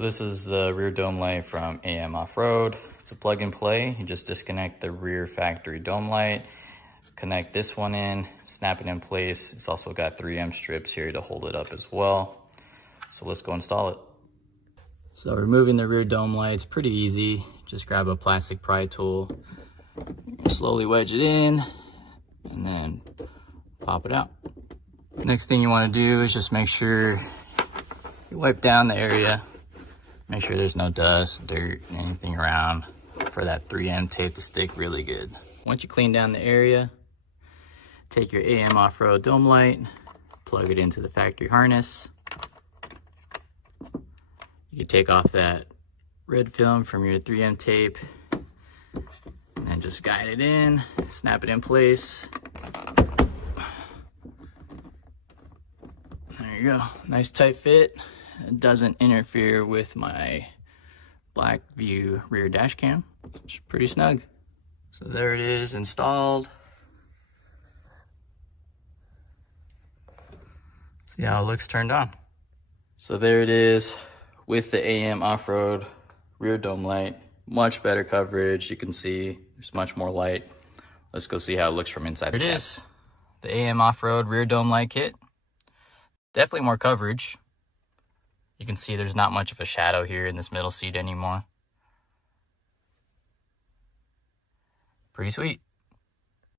So this is the rear dome light from AM Off-Road. It's a plug and play. You just disconnect the rear factory dome light, connect this one in, snap it in place. It's also got 3M strips here to hold it up as well. So let's go install it. So removing the rear dome light's pretty easy. Just grab a plastic pry tool, slowly wedge it in, and then pop it out. Next thing you want to do is just make sure you wipe down the area. Make sure there's no dust, dirt, anything around for that 3M tape to stick really good. Once you clean down the area, take your AM Off-Road dome light, plug it into the factory harness. You can take off that red film from your 3M tape and then just guide it in, snap it in place. There you go, nice tight fit. It doesn't interfere with my Black View rear dash cam. It's pretty snug. So there it is installed. See how it looks turned on. So there it is with the AM Off-Road rear dome light. Much better coverage. You can see there's much more light. Let's go see how it looks from inside. There it is, the AM Off-Road rear dome light kit. Definitely more coverage. You can see there's not much of a shadow here in this middle seat anymore. Pretty sweet.